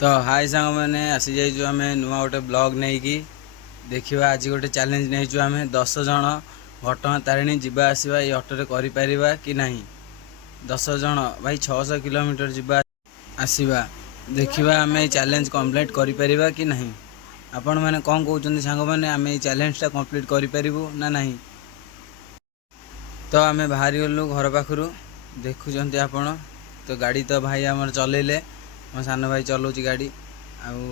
तो हाय सांग मैंने आसी जाइए आम नुआ गोटे ब्लॉग नहीं कि देखा आज गोटे चैलेंज नहीं आम 10 जन घटगां तारिणी जावा आसवा ये ऑटो कर कि नहीं 10 जन भाई 600 किलोमीटर जावा आसवा देखा आम ये चैलेंज कंप्लीट कर कि नहीं। आपण मैंने कौन कहते सांग मैंने आम ये चैलेंजटा कंप्लीट करूँ ना नहीं। तो आम बाहरी गलु घर पाखु देखुं आपण तो गाड़ी तो भाई आम चलेले मो सान भाई चलाऊँ गाड़ी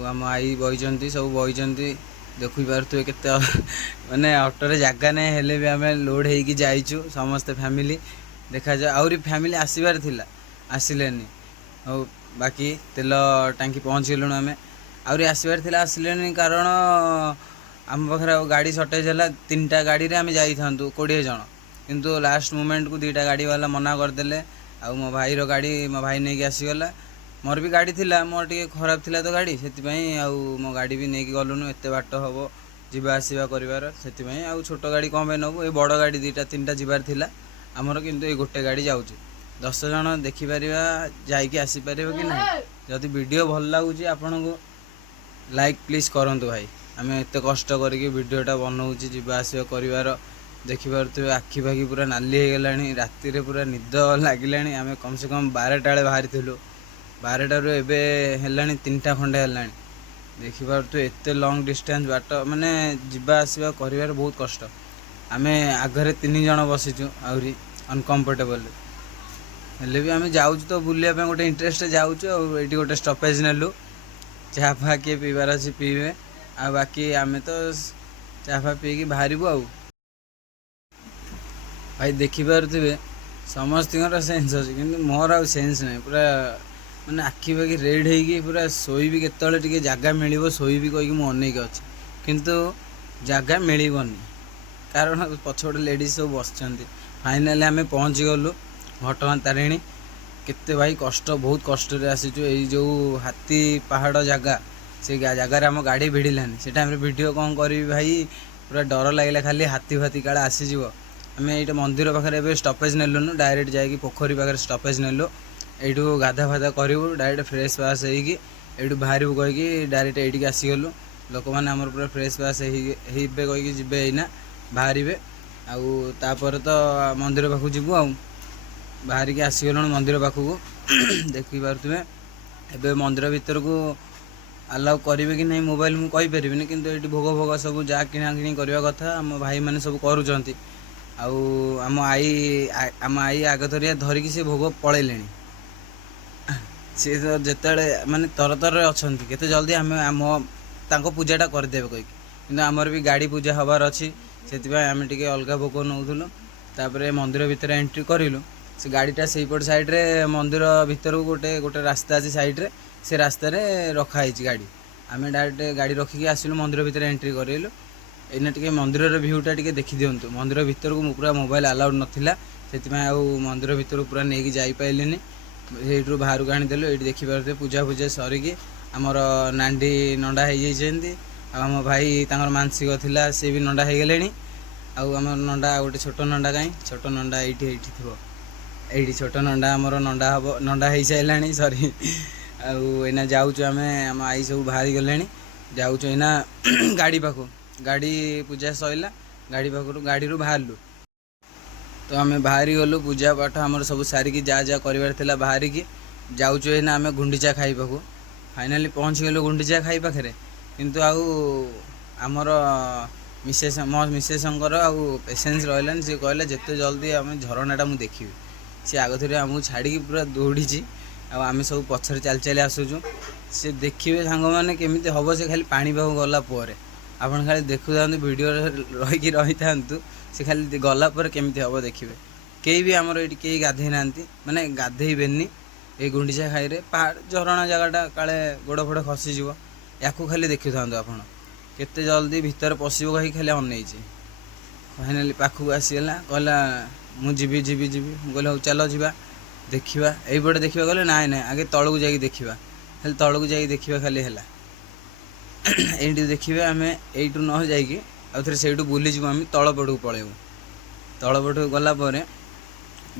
आम आई बही सब बही देखी पारे के मानने ऑटो जगह नहीं हेले भी आम लोड हो जाइचु समस्ते फैमिली देखा जाए आहरी फैमिली आसबार थिला आसिले और बाकी तेल टांकी पहुँच गलु आम आहरी आसबार थिला आसिले कारण आम पाखे गाड़ी सर्टेज है 3टा गाड़ी आम जाई था 20 जन किंतु लास्ट मोमेंट को 2टा गाड़ी वाला मना करदे आ मो भाईर गाड़ी मो भाई नहीं आसीगला मोर भी गाड़ी थिला मोर टे खराब थिला तो गाड़ी से मो गाड़ी भी नहीं गलुनु एत बाट हम जावा आसवा कर छोट गाड़ी कौन नबू ये बड़ गाड़ी 2टा 3टा जीवार थिला आमर किंतु ये गोटे गाड़ी जाऊँ 10 जन देखिपर जाकि आसीपर कि नहीं। जदि वीडियो भल लगुच आपन को लाइक प्लीज करूँ भाई आम एत कष्ट करके वीडियोटा बनाऊँ जावा आसवा कर देखिपे आखि पाखि पूरा नाली हो गला राति पूरा निद लगिला आम कम से कम 12टा बेले बाहरी थिलु 12टारू एबे हेलानी 3टा खंडे हेलानी देखिपे एत लंग डिस्टेंस बाट माने जावा आसवा कर बहुत कष्ट। आम आगे 3 जन बसीचु आहरी अनकम्फर्टेबल हेले भी आम जाऊँ तो बुलाप गोटे इंटरेस्ट जाऊँ ये गोटे स्टपेज नेलु चाहा फा किए पीबार अच्छे पीबे आ बाकी आम तो चाहा फा पीकी बाहरबू आ भाई देखिपे समस्त सेन्स अच्छे कि मोर आ सेन्स नहीं पूरा मैंने आखि पाखि रेड हो पूरा शोबी के जगह मिल शोबी कहीकि मुझे अनेक अच्छे किंतु जगह मिलनी कारण पछपटे लेडीज सब बस फाइनाली आम पहुँची गलु घटगां तारिणी केते भाई कष्ट बहुत कष्ट आसीचु ये जो हाथी पहाड़ जगह से जगार आम गाड़ी भिड़लानी से टाइम वीडियो कौन करी भाई पूरा डर लगे खाली हाथी फाथी काले आसीज आम ये मंदिर पाखे स्टपेज नेलुनु डायरेक्ट जाकि पोखरी पाखे स्टपेज नेलु यू गाधा फाधा करूँ डायरेक्ट फ्रेश फास हो बाहर कहीकि डायरेक्ट ये आसीगलु लोक मैंने आमर पूरा फ्रेश फास हे कहीकि जी एना बाहर आउे तो मंदिर पाखु जीवु आ बाहर की आसीगलु मंदिर पाखक देखिपे एबे मंदिर भीतर को अलाउ करेंगे कि नहीं मोबाइल मुझे कहीपरि किंतु ये भोग भोग सब जहाँ किଣା किणी करवा कथा आम भाई मैंने सब करुँच आम आई आगतरिया धरिकी से भोग पलैले सी तो जिते माने तर अच्छा केते जल्दी आम आम पूजाटा करदेवे कहीकि कि आमर भी गाड़ी पूजा हबार अच्छी से आम टे अलग भोग नौलु तापर मंदिर भितर एंट्री करूँ से गाड़ीटा से पट साइड्रे मंदिर भीतर को गोटे गोटे रास्ता अच्छे सैड्रे से रास्तार रखाई गाड़ी आम डायरेक्ट गाड़ी रखिकी आसलु मंदिर भितर एंट्री करूँ एना टे मंदिर भ्यूटा टे देखी दिंतु मंदिर भीतर को पूरा मोबाइल अलाउड नाला से मंदिर भीतर पूरा नहीं जापारे ये बाहर को आनीदेलु ये देखिपे पूजा पूजा सरिकी आमर नांडी नंडा हो आम भाई तर मानसिक थिला सी भी नंडा हो गले आम नंडा गोटे छोट नंडा कहीं छोट नंडा ये थी छोट नंडा आमर नंडा हम नंडा हो सारे सरी आईना जाऊँ आम आई सब बाहरी गले जाऊँ एना गाड़ी पाखु गाड़ी पूजा सरला गाड़ी पाखु गाड़ी बाहरलु तो आम बाहरी गलु पूजा पाठ आम सब सारिकी जहाँ जहाँ कर बाहर की जाऊँ ना आम गुंडीचा खाई पाखु फाइनाली पहुँच गलु गुंडीचा खाई पाखे किंतु आमर मिसेस मो मिसेसंकर आउ पेसेंस रहा सी कहला जिते जल्दी आम झरणाटा मुझे देखी सी आगथरे आमको छाड़ी पूरा दौड़ी आम सब पछर चल चल आसुचु सी देखिए सांग मैंने केमी हम से खाली पानी पाख गला आप खाली देखु था वीडियो रही था से खाली गला केमी हम देखिए कई भी आमर ये कई गाधे ना माने गाधेबेनी ये गुंडीचा खाई पहाड़ झरणा जगहटा काले गोड़ फोड़ खसीज या खाली देखु था आपड़ केते जल्दी भीतर पशु कही खाली अनई फाइनाली पाखक आसीगला कहला मुझी कहले हूँ चलो जा देखा यहीपटे देखा गले ना ना आगे तलू जा देखा खाली तलू जा देखा खाली है ये देखिए आम यू न जाकि आउे से बुलीजु आम तलपट को पलैबू तलपट को गलापर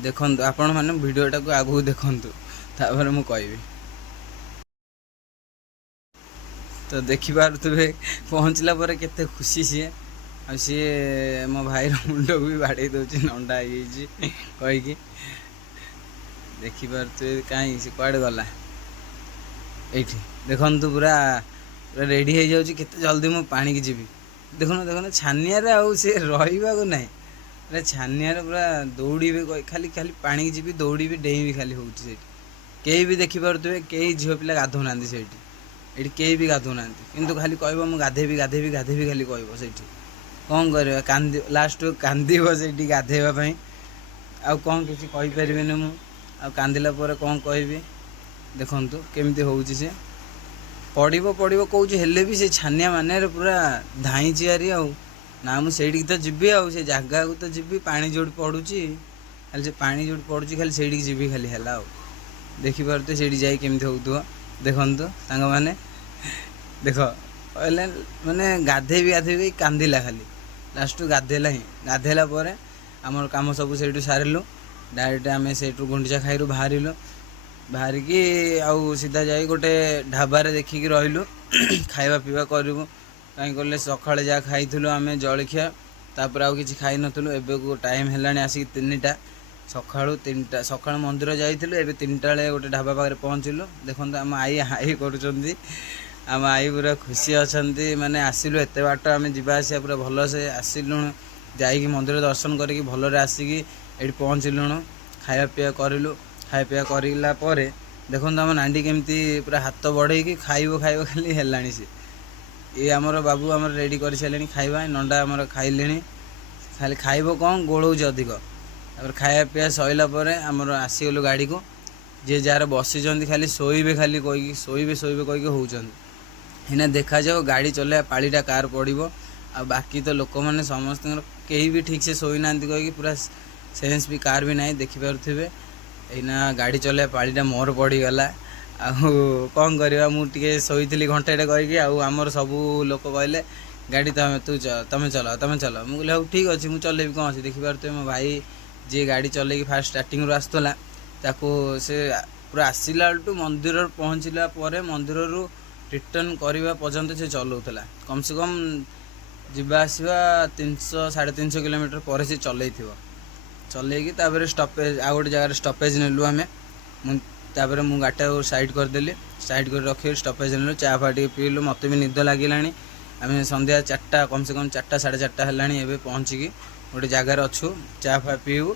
देखु आपण मैंने भिडटा को आगू देखु तापर मुझे कहबी। तो देखिपे पहुँचला पर केते खुशी सी आ सी मो भाई मुंड को भी बाड़े दौर नंडा कहीकि देखिपे कहीं सी कुआड़े गला ये देखु पूरा पूरा रेडी हो जाऊँ केते जल्दी मु पानी की जीवी देखुन देखुन छानिया आउ सी रहा को ना पूरा छानिया पूरा दौड़ी खाली खाली पानी की जीवी दौड़ी डेई भी खाली होती कहीं भी देखिपे कई झील पिला गाधो ना से ये कहीं भी गाधो ना कि खाली कह गाधेबी गाधेबी गाधेबी खाली कह से कौन कर लास्ट कांदीब से गाधेवाई आउ कौन किसी कहीपर मु कांदिला कौन कहि देखु केमती हो पड़ो पड़ो कौच हेले भी से छानिया मान पूरा धाई चियारी ना मुझे तो जीवी से जगह को तो जीवी पानी जो पड़ुची खाली से पानी जो पड़ुची खाली से जीवी खाली है देखिपे से जामती हो देखु मैंने देख कहले मैंने गाधेबी गाधेबी कांदिला खाली लास्ट गाधेला ही गाधेला आमर कम सब से सारू डायरेक्ट आम से गुंडीचा खाई बाहर बाहरिकी आउ सीधा जा गोटे ढाबार देखिकी रहीलु खाଇବା पीवा करूँ कहीं कहले सका जहाँ खाई आम जलखिया तापर आउ कि खाई नुँ एवं टाइम है आसिक 3टा सका 3टा सका मंदिर जाइलु एवं 3टा बेले गोटे ढाबा पाखे पहुँचलु देखो आम आई हाई कर आम आई पूरा खुशी अच्छा माने आसिलु एत बाट आम जावास पूरा भल से आसिलु जा मंदिर दर्शन करके भलरे आसिकी ये पहुँचलुणु खाଇବା पीवा करूँ खाया पीवा कर देखो आम नांडी केमती पूरा हाथ बढ़े खाइब खाइब खाली है सी ये आमर बाबू आमर रेडी कर सारे खाଇବା नंडा आमर खाइले खाली खाइब कौन गोलौच अधिक तापर खाया पीवा सैला आमर आसीगलु गाड़ी को जे जार बसी खाली शोबे खाली कहीकि शोबे शोबे कहीकि होना देखा जाओ गाड़ी चलाया पालीटा कार पड़ो आ बाकी तो लोक मैंने समस्त कहीं भी ठीक से शोई ना कहीकि पूरा सेन्स भी कार भी ना देखिपे एना गाड़ी चलाया पालीटा मोर पड़गला आउ कौन करवा मुझे शोली घंटे कहीकि आमर सबू लोक कहले गाड़ी तुम्हें चलाओ मुझे कहले ठीक अच्छे मुझे चलेबी कौन अच्छे देखिपे मो भाई जी गाड़ी चल फास्ट स्टार्टिंग रू आसला से पूरा आसला मंदिर पहुँचला मंदिर रिटर्न करने पर्यंत से चलाऊला कम से कम जावा 300-350 किलोमीटर पर से चल चलैकी स्टपेज आ गोटे जगह स्टपेज नेलु आम तापर मु गाटा साइड करदेली साइड कर रखी स्टपेज नेलु चा फा टे पीलु मत भी निद लगे आम संध्या 4टा कम से कम 4टा-4:30 है पहुँचिकी गोटे जगार अच्छु चा फा पीऊ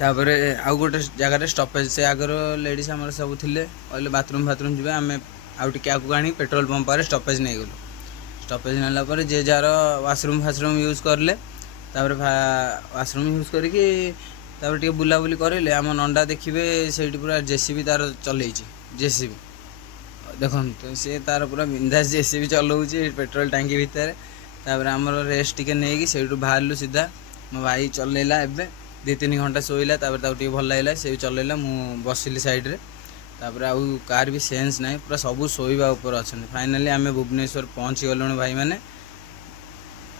तापर आउ गोटे जगह स्टपेज से आगर लेडीज आम सब थे कहले बाथरूम फाथरूम जी आम आउ टे आगे आनी पेट्रोल पंप पर स्टपेज नहीं गलु स्टपेज नाला जे जार वाशरूम फाशरूम यूज करले तापर वाशरूम यूज करके तापर टे बुलाबुली करें आम नंडा देखिए से पूरा जेसीबी तार चल जेसीबी देखो सी तार पूरा बिंदास जेसीबी चलाऊँच पेट्रोल टांकी भितर तापर आमर रेस्ट टिके नहीं से बाहरलु सीधा मो भाई चलैला एवं 2-3 घंटा शोला तापर भल लगे से चलैला मु बसिली साइड रे तापर आउ कार भी सेन्स ना पूरा सबू शोवा उपर अच्छा फाइनाली आम भुवनेश्वर पहुँची गलुणु भाई मैंने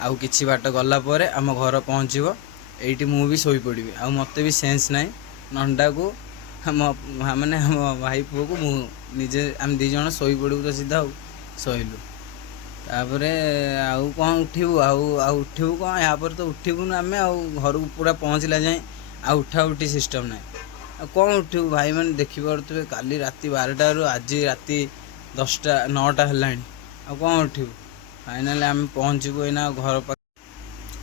आउ किछि बाट गला परे आम घर पहुँचब ये मु भी शोई पड़ी आ मत भी सेन्स ना नंडा को माने आम भाई पुओ को मुझे आम 2 जन शोई पड़ू तो सीधा शोलु तापर आउ कौन उठू आउ उठू कौन यहाँ तो उठबू आम घर को पूरा पहुँचला जाए आ उठा उठी सिस्टम ना कौन उठू भाई मैंने देखिपे काली राति 12टा आज राति 9टा है कौन उठू फाइनाली आम पहुँचबू एना घर पाख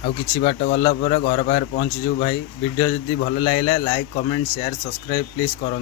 आउ किछि बाट गला घर पाखे पहुँचीजु भाई वीडियो जदि भल लगे like comment share subscribe please करंतु।